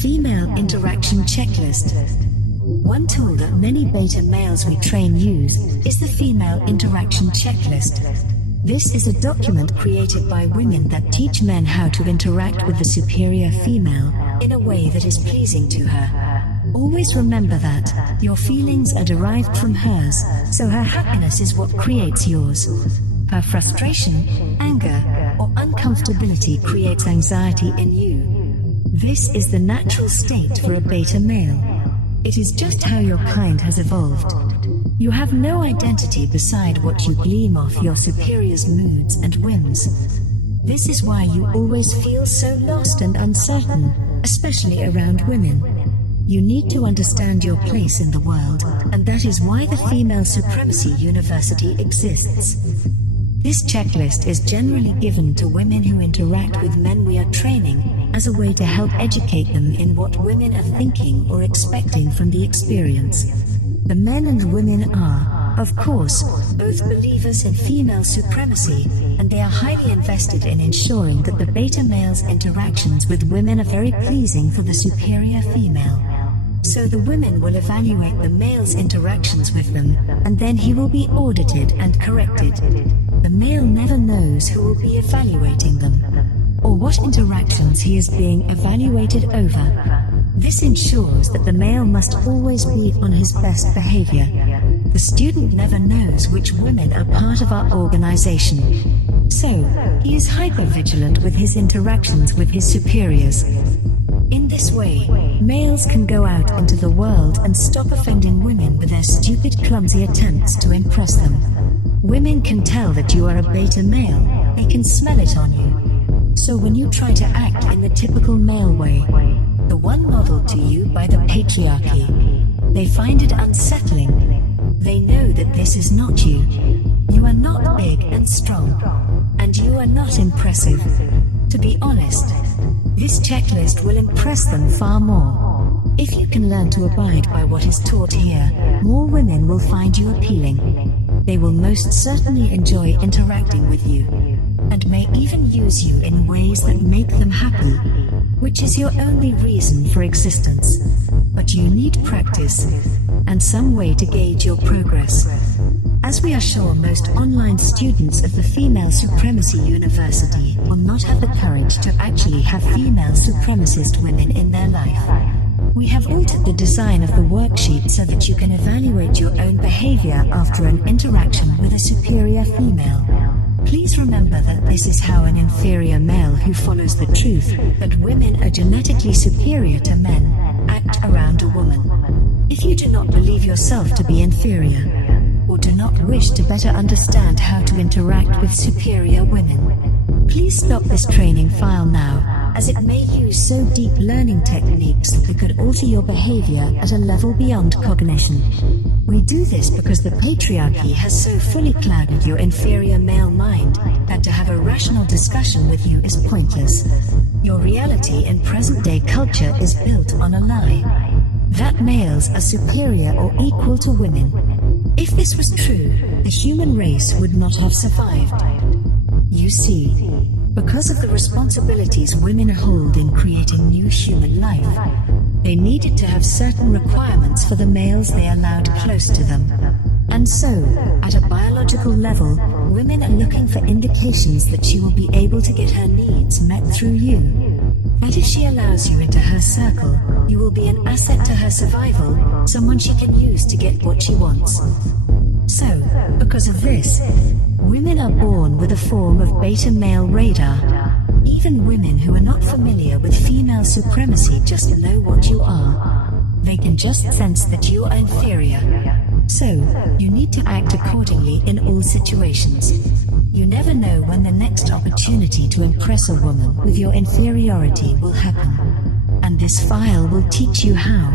female interaction checklist. One tool that many beta males we train use is the female interaction checklist. This is a document created by women that teach men how to interact with the superior female in a way that is pleasing to her. Always remember that your feelings are derived from hers, so her happiness is what creates yours. Her frustration, anger, or uncomfortability creates anxiety in you. This is the natural state for a beta male. It is just how your kind has evolved. You have no identity beside what you glean off your superior's moods and whims. This is why you always feel so lost and uncertain, especially around women. You need to understand your place in the world, and that is why the Female Supremacy University exists. This checklist is generally given to women who interact with men we are training as a way to help educate them in what women are thinking or expecting from the experience. The men and women are, of course, both believers in female supremacy, and they are highly invested in ensuring that the beta male's interactions with women are very pleasing for the superior female. So the women will evaluate the male's interactions with them, and then he will be audited and corrected. The male never knows who will be evaluating them, or what interactions he is being evaluated over. This ensures that the male must always be on his best behavior. The student never knows which women are part of our organization, so he is hyper-vigilant with his interactions with his superiors. In this way, males can go out into the world and stop offending women with their stupid, clumsy attempts to impress them. Women can tell that you are a beta male, they can smell it on you. So when you try to act in the typical male way, the one modeled to you by the patriarchy, they find it unsettling. They know that this is not you. You are not big and strong, and you are not impressive. To be honest, this checklist will impress them far more. If you can learn to abide by what is taught here, more women will find you appealing. They will most certainly enjoy interacting with you, and may even use you in ways that make them happy, which is your only reason for existence. But you need practice, and some way to gauge your progress. As we are sure most online students of the Female Supremacy University will not have the courage to actually have female supremacist women in their life, we have altered the design of the worksheet so that you can evaluate your own behavior after an interaction with a superior female. Please remember that this is how an inferior male who follows the truth that women are genetically superior to men act around a woman. If you do not believe yourself to be inferior, or do not wish to better understand how to interact with superior women, please stop this training file now, as it may use so deep learning techniques that could alter your behavior at a level beyond cognition. We do this because the patriarchy has so fully clouded your inferior male mind that to have a rational discussion with you is pointless. Your reality in present-day culture is built on a lie that males are superior or equal to women. If this was true, the human race would not have survived. You see, because of the responsibilities women hold in creating new human life, they needed to have certain requirements for the males they allowed close to them. And so, at a biological level, women are looking for indications that she will be able to get her needs met through you. That if she allows you into her circle, you will be an asset to her survival, someone she can use to get what she wants. So, because of this, women are born with a form of beta male radar. Even women who are not familiar with female supremacy just know what you are. They can just sense that you are inferior. So, you need to act accordingly in all situations. You never know when the next opportunity to impress a woman with your inferiority will happen. And this file will teach you how.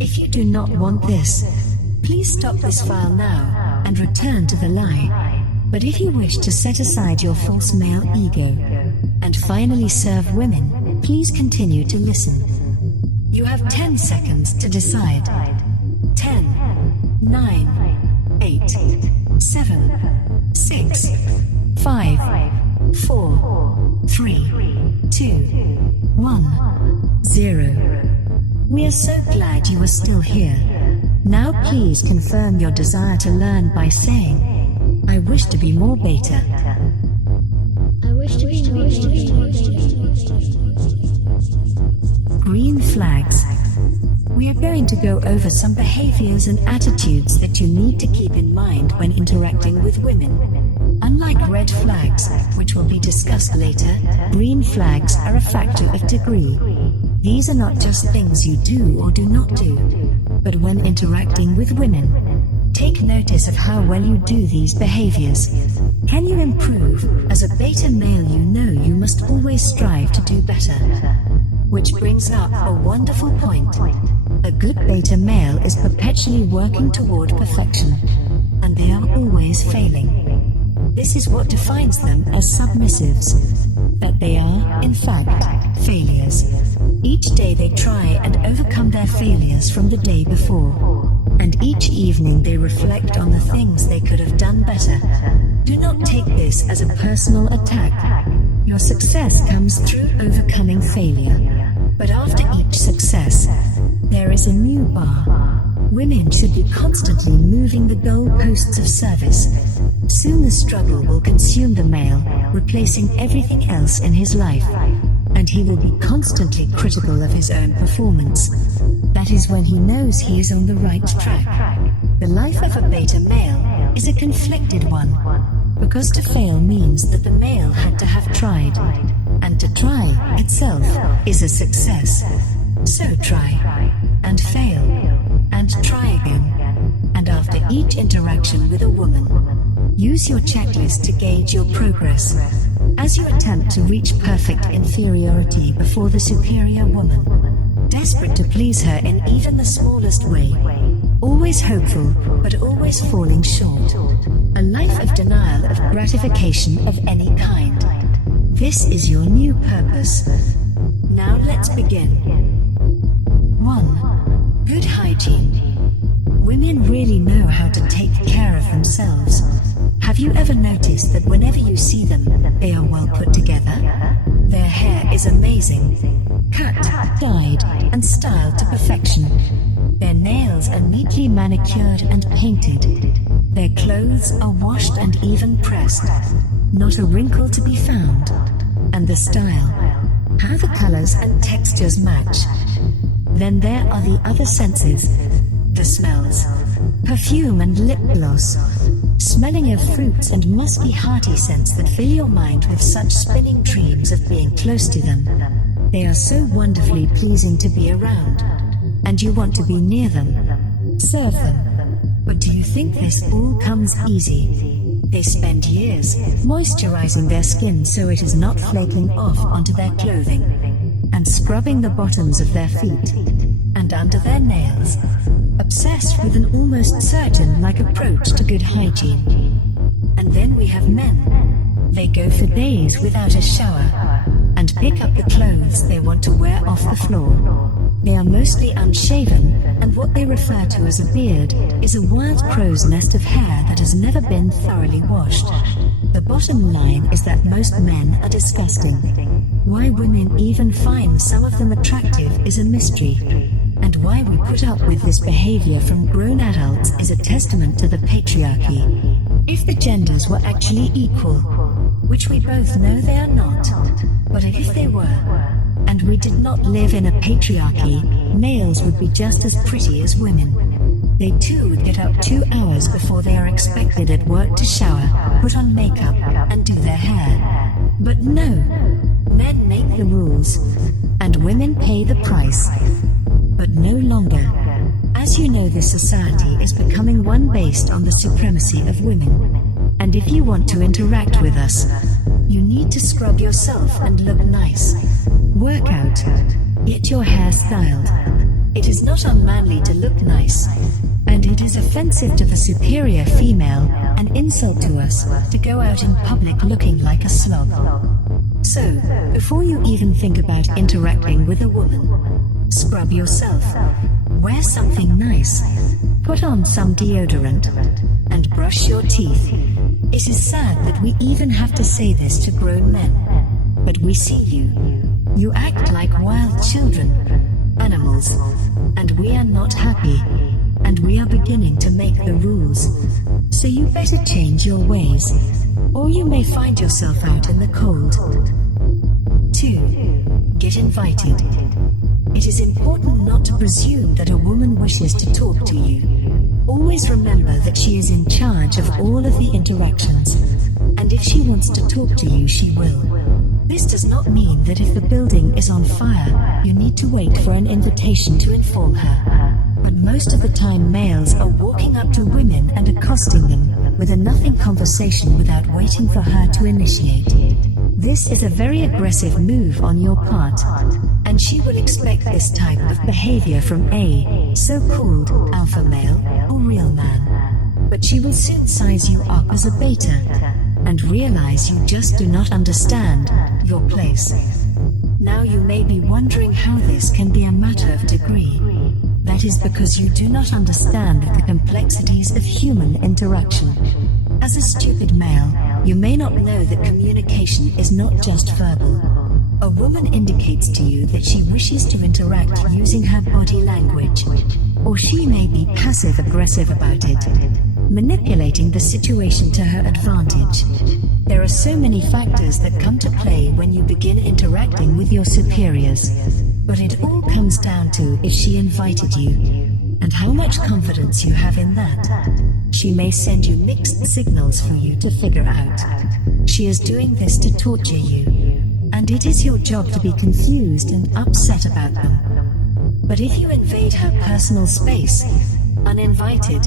If you do not want this, please stop this file now and return to the lie. But if you wish to set aside your false male ego and finally serve women, please continue to listen. You have 10 seconds to decide. 10, 9, 8, 7, 6, 5, 4, 3, 2, 1, 0. We are so glad you are still here. Now please confirm your desire to learn by saying, I wish to be more beta. I wish to be more Green flags. We are going to go over some behaviors and attitudes that you need to keep in mind when interacting with women. Unlike red flags, which will be discussed later, green flags are a factor of degree. These are not just things you do or do not do, but when interacting with women, take notice of how well you do these behaviors. Can you improve? As a beta male, you know you must always strive to do better. Which brings up a wonderful point. A good beta male is perpetually working toward perfection, and they are always failing. This is what defines them as submissives, that they are, in fact, failures. Each day they try and overcome their failures from the day before, and each evening they reflect on the things they could have done better. Do not take this as a personal attack. Your success comes through overcoming failure. But after each success, there is a new bar. Women should be constantly moving the goalposts of service. Soon the struggle will consume the male, replacing everything else in his life. And he will be constantly critical of his own performance. That is when he knows he is on the right track. The life of a beta male is a conflicted one, because to fail means that the male had to have tried, and to try itself is a success. So try, and fail, and try again. And after each interaction with a woman, use your checklist to gauge your progress. As you attempt to reach perfect inferiority before the superior woman, desperate to please her in even the smallest way, always hopeful, but always falling short. A life of denial of gratification of any kind. This is your new purpose. Now let's begin. 1. Good hygiene. Women really know how to take care of themselves. Have you ever noticed that whenever you see them, they are well put together? Their hair is amazing, cut, dyed, and styled to perfection. Their nails are neatly manicured and painted. Their clothes are washed and even pressed. Not a wrinkle to be found. And the style, how the colors and textures match. Then there are the other senses, the smells, perfume and lip gloss, smelling of fruits and musky hearty scents that fill your mind with such spinning dreams of being close to them. They are so wonderfully pleasing to be around, and you want to be near them, serve them. But do you think this all comes easy? They spend years moisturizing their skin so it is not flaking off onto their clothing, and scrubbing the bottoms of their feet and under their nails, obsessed with an almost certain-like approach to good hygiene. And then we have men. They go for days without a shower and pick up the clothes they want to wear off the floor. They are mostly unshaven, and what they refer to as a beard is a wild crow's nest of hair that has never been thoroughly washed. The bottom line is that most men are disgusting. Why women even find some of them attractive is a mystery. And why we put up with this behavior from grown adults is a testament to the patriarchy. If the genders were actually equal, which we both know they are not, but if they were, and we did not live in a patriarchy, males would be just as pretty as women. They too would get up 2 hours before they are expected at work to shower, put on makeup, and do their hair. But no, men make the rules, and women pay the price. But no longer. As you know, this society is becoming one based on the supremacy of women. And if you want to interact with us, you need to scrub yourself and look nice. Work out. Get your hair styled. It is not unmanly to look nice. And it is offensive to the superior female, an insult to us, to go out in public looking like a slob. So, before you even think about interacting with a woman, scrub yourself. Wear something nice. Put on some deodorant. And brush your teeth. It is sad that we even have to say this to grown men. But we see you. You act like wild children. animals. And we are not happy. And we are beginning to make the rules. So you better change your ways. Or you may find yourself out in the cold. 2. Get invited. It is important not to presume that a woman wishes to talk to you. Always remember that she is in charge of all of the interactions. And if she wants to talk to you, she will. This does not mean that if the building is on fire, you need to wait for an invitation to inform her. But most of the time males are walking up to women and accosting them with a nothing conversation without waiting for her to initiate. This is a very aggressive move on your part, and she will expect this type of behavior from a so-called alpha male or real man. But she will soon size you up as a beta and realize you just do not understand your place. Now you may be wondering how this can be a matter of degree. That is because you do not understand the complexities of human interaction. As a stupid male, you may not know that communication is not just verbal. A woman indicates to you that she wishes to interact using her body language, or she may be passive-aggressive about it, manipulating the situation to her advantage. There are so many factors that come to play when you begin interacting with your superiors, but it all comes down to if she invited you, and how much confidence you have in that. She may send you mixed signals for you to figure out. She is doing this to torture you, and it is your job to be confused and upset about them. But if you invade her personal space, uninvited,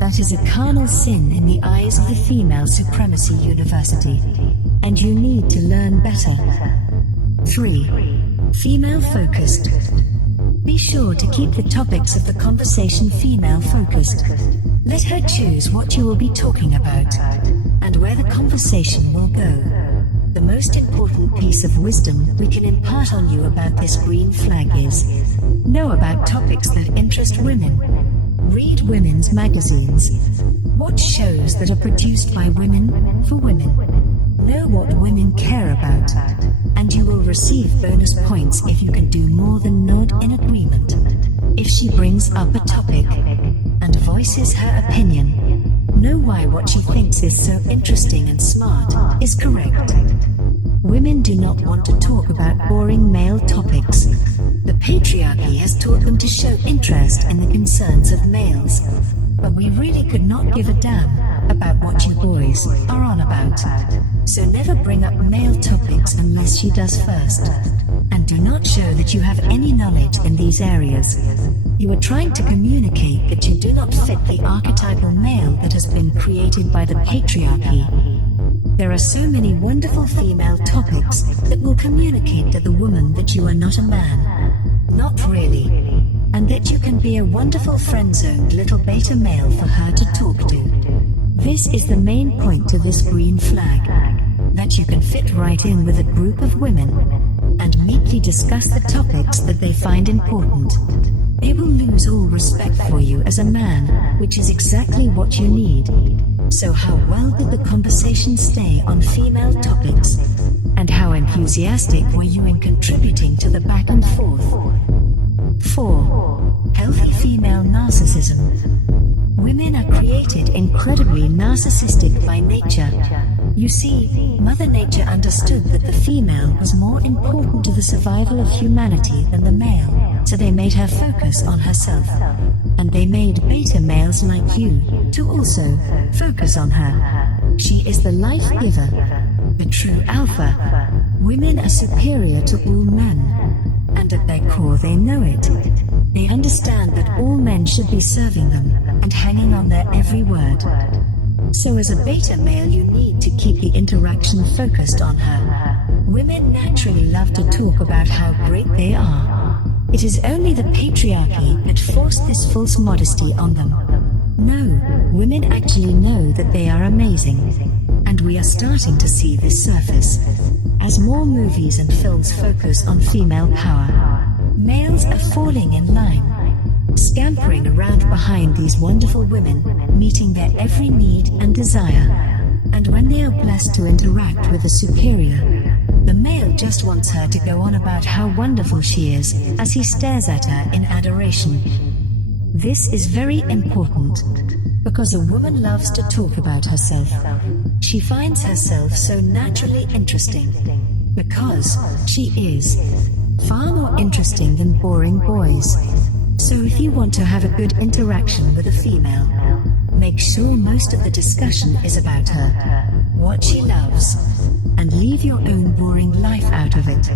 that is a carnal sin in the eyes of the Female Supremacy University, and you need to learn better. 3. Female focused. Be sure to keep the topics of the conversation female focused. Let her choose what you will be talking about, and where the conversation will go. The most important piece of wisdom we can impart on you about this green flag is, know about topics that interest women. Read women's magazines. Watch shows that are produced by women for women. Know what women care about, and you will receive bonus points if you can do more than nod in agreement. If she brings up a topic and voices her opinion, know why what she thinks is so interesting and smart is correct. Women do not want to talk about boring male topics. The patriarchy has taught them to show interest in the concerns of males, but we really could not give a damn about what you boys are on about. So never bring up male topics unless she does first. And do not show that you have any knowledge in these areas. You are trying to communicate that you do not fit the archetypal male that has been created by the patriarchy. There are so many wonderful female topics that will communicate to the woman that you are not a man. Not really. And that you can be a wonderful friend-zoned little beta male for her to talk to. This is the main point to this green flag. That you can fit right in with a group of women and meekly discuss the topics that they find important. They will lose all respect for you as a man, which is exactly what you need. So how well did the conversation stay on female topics? And how enthusiastic were you in contributing to the back and forth? 4. Healthy female narcissism. Women are created incredibly narcissistic by nature. You see, Mother Nature understood that the female was more important to the survival of humanity than the male, so they made her focus on herself. And they made beta males like you to also focus on her. She is the life giver, the true alpha. Women are superior to all men, and at their core they know it. They understand that all men should be serving them and hanging on their every word. So as a beta male you need to keep the interaction focused on her. Women naturally love to talk about how great they are. It is only the patriarchy that forced this false modesty on them. No, women actually know that they are amazing. And we are starting to see this surface. As more movies and films focus on female power, males are falling in line, scampering around behind these wonderful women, meeting their every need and desire. And when they are blessed to interact with a superior, The male just wants her to go on about how wonderful she is, as he stares at her in adoration. This is very important, because a woman loves to talk about herself. She finds herself so naturally interesting, because she is far more interesting than boring boys. So if you want to have a good interaction with a female, make sure most of the discussion is about her, what she loves, and leave your own boring life out of it.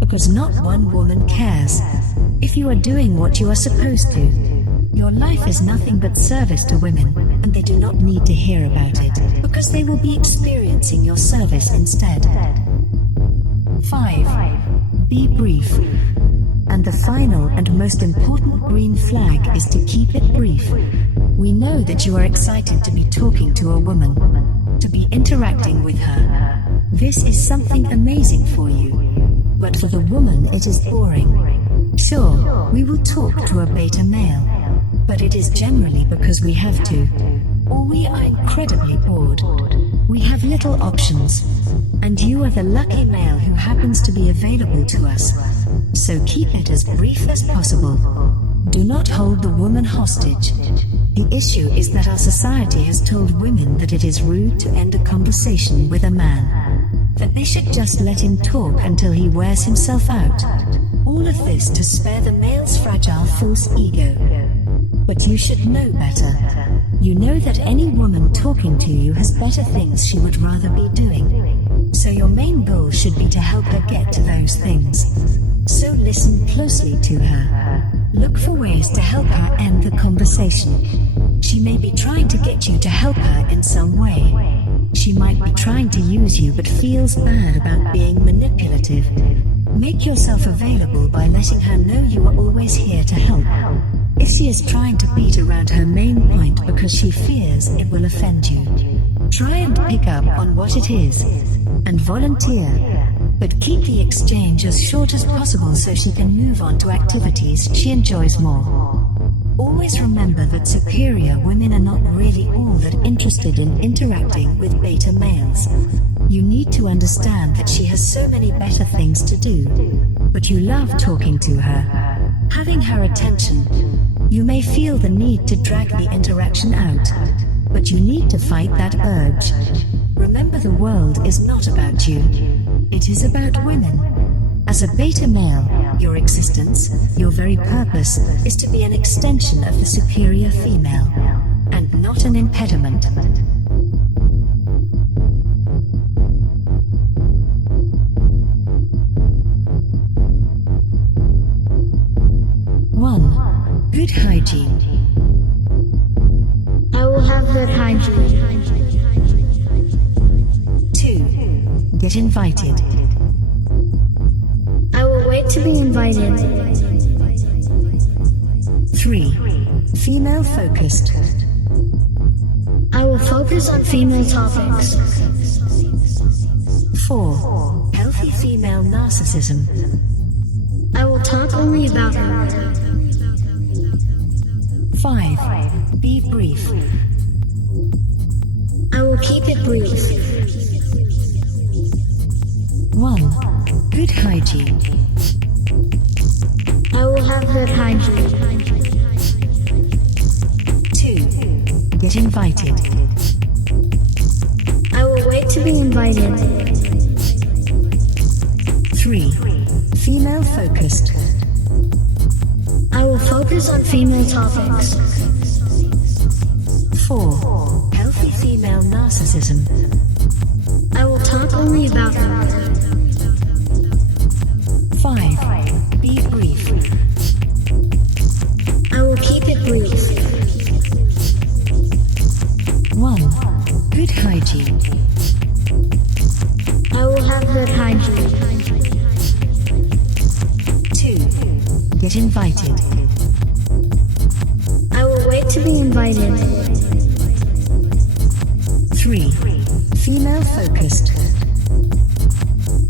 Because not one woman cares. If you are doing what you are supposed to, your life is nothing but service to women, and they do not need to hear about it, because they will be experiencing your service instead. 5. Be brief. And the final and most important green flag is to keep it brief. We know that you are excited to be talking to a woman, to be interacting with her. This is something amazing for you. But for the woman it is boring. Sure, we will talk to a beta male, but it is generally because we have to, or we are incredibly bored. We have little options, and you are the lucky male who happens to be available to us. So keep it as brief as possible. Do not hold the woman hostage. The issue is that our society has told women that it is rude to end a conversation with a man, that they should just let him talk until he wears himself out. All of this to spare the male's fragile false ego. But you should know better. You know that any woman talking to you has better things she would rather be doing. So your main goal should be to help her get to those things. So listen closely to her. Look for ways to help her end the conversation. She may be trying to get you to help her in some way. She might be trying to use you but feels bad about being manipulative. Make yourself available by letting her know you are always here to help. If she is trying to beat around her main point because she fears it will offend you, try and pick up on what it is, and volunteer. But keep the exchange as short as possible so she can move on to activities she enjoys more. Always remember that superior women are not really all that interested in interacting with beta males. You need to understand that she has so many better things to do, but you love talking to her, having her attention. You may feel the need to drag the interaction out, but you need to fight that urge. Remember, the world is not about you. It is about women. As a beta male, your existence, your very purpose, is to be an extension of the superior female, and not an impediment. Good hygiene. I will have good hygiene. 2. Get invited. I will wait to be invited. 3. Female focused. I will focus on female topics. 4. Healthy female narcissism. I will talk only about her. 5. Be brief. I will keep it brief. 1. Good hygiene. I will have good hygiene. 2. Get invited. I will wait to be invited. 3. Female focused. I will focus on female topics. 4. Healthy female narcissism. I will talk only about her. 5. Be brief. I will keep it brief. 1. Good hygiene. I will have good hygiene. 2. Get invited. I will wait to be invited. 3. Female focused.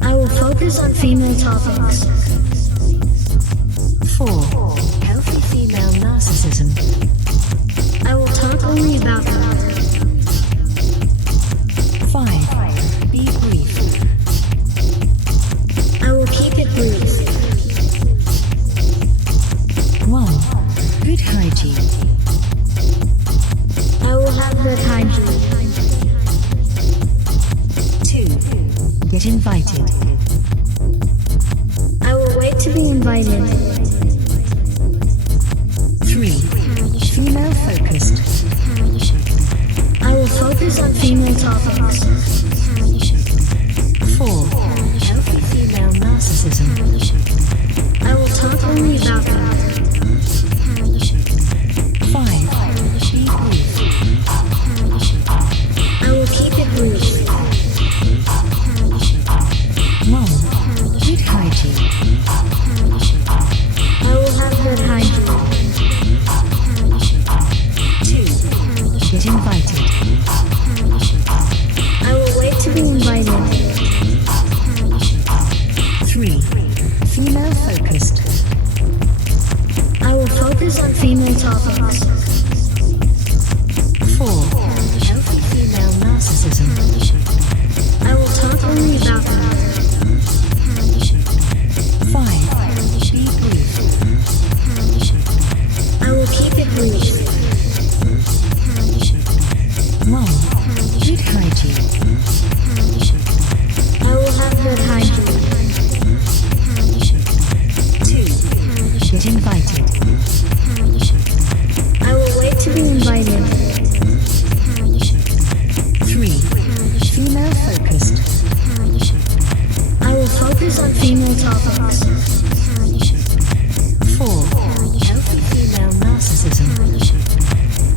I will focus on female topics. 4. Healthy female narcissism. I will talk only about her. 5. Be brief. be invited. 3. Female focused. I will focus on female topics. 4. Healthy female narcissism. I will talk only about them. 5. Be brief. I will keep it brief. 1. Good hygiene. I will have good hygiene. 2. Get invited. I will wait to be invited. 3. Female focused. I will focus on female topics. 4. Healthy female narcissism. I will talk only about them. 5. Be brief. I will keep it brief. 1. Good hygiene. I will have good hygiene. 2. Get invited. I will wait to be invited. 3. Female focused. I will focus on female topics. 4. Healthy female narcissism.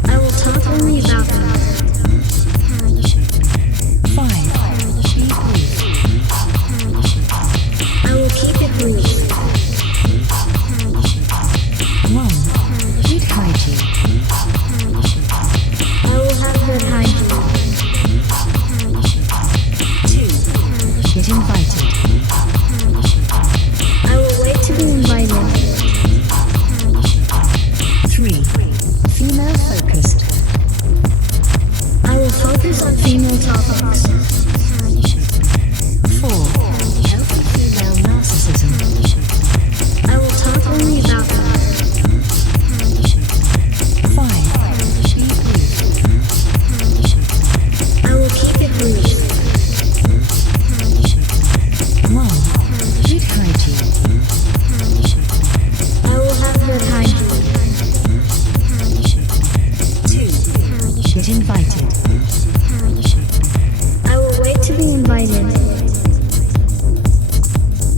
I will talk only about them. 5. Be brief. I will keep it brief. 1. Good hygiene. I will have good hygiene. 2. Get invited. I will wait to be invited. 3. Female focused. I will focus on female topics. 4. Healthy female narcissism. I will talk only about them. 5. Be brief. I will keep it brief. 1. Good hygiene. I will have good hygiene. 2. Get invited. I will wait to be invited.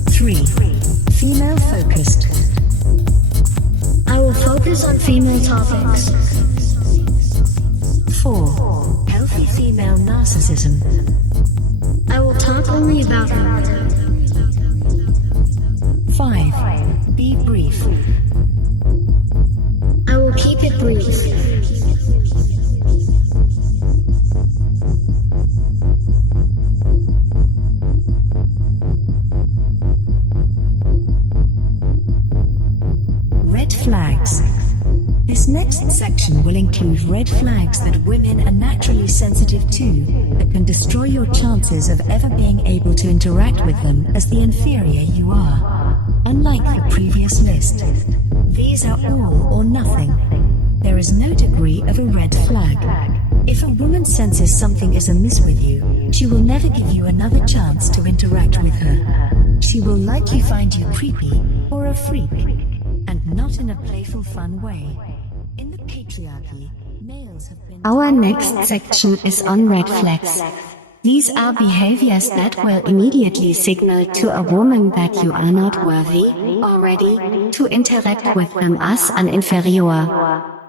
3. Female focused. I will focus on female topics. 4. Healthy female narcissism. I will talk only about them. 5. Be brief. I will keep it brief. Red flags. This next section will include red flags that women are naturally sensitive to that can destroy your chances of ever being able to interact with them as the inferior you are. Unlike the previous list, these are all or nothing. There is no degree of a red flag. If a woman senses something is amiss with you, she will never give you another chance to interact with her. She will likely find you creepy or a freak, and not in a playful, fun way. In the patriarchy, males have been... Our next section is on red flags. These are behaviors that will immediately signal to a woman that you are not worthy or ready to interact with them as an inferior.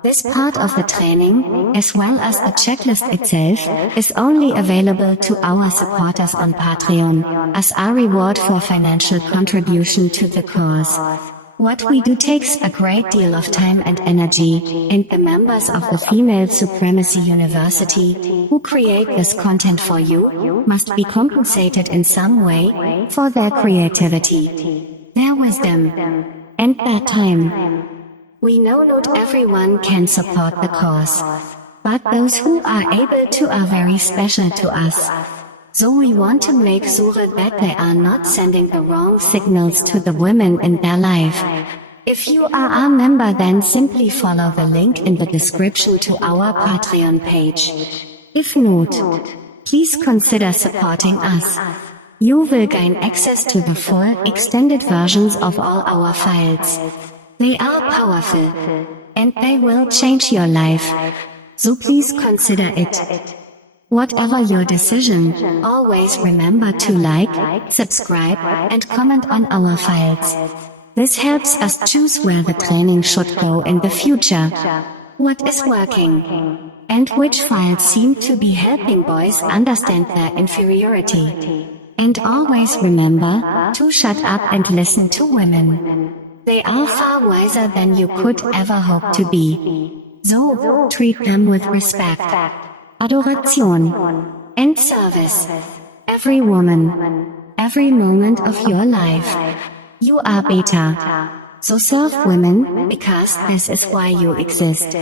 This part of the training, as well as the checklist itself, is only available to our supporters on Patreon, as a reward for financial contribution to the cause. What we do takes a great deal of time and energy, and the members of the Female Supremacy University, who create this content for you, must be compensated in some way for their creativity, their wisdom, and their time. We know not everyone can support the cause, but those who are able to are very special to us. So we want to make sure that they are not sending the wrong signals to the women in their life. If you are a member, then simply follow the link in the description to our Patreon page. If not, please consider supporting us. You will gain access to the full, extended versions of all our files. They are powerful, and they will change your life. So please consider it. Whatever your decision, always remember to like, subscribe, and comment on our files. This helps us choose where the training should go in the future. What is working? And which files seem to be helping boys understand their inferiority. And always remember to shut up and listen to women. They are far wiser than you could ever hope to be. So, treat them with respect, adoration, and service. Every woman, every moment of your life. You are beta. So serve women, because this is why you exist.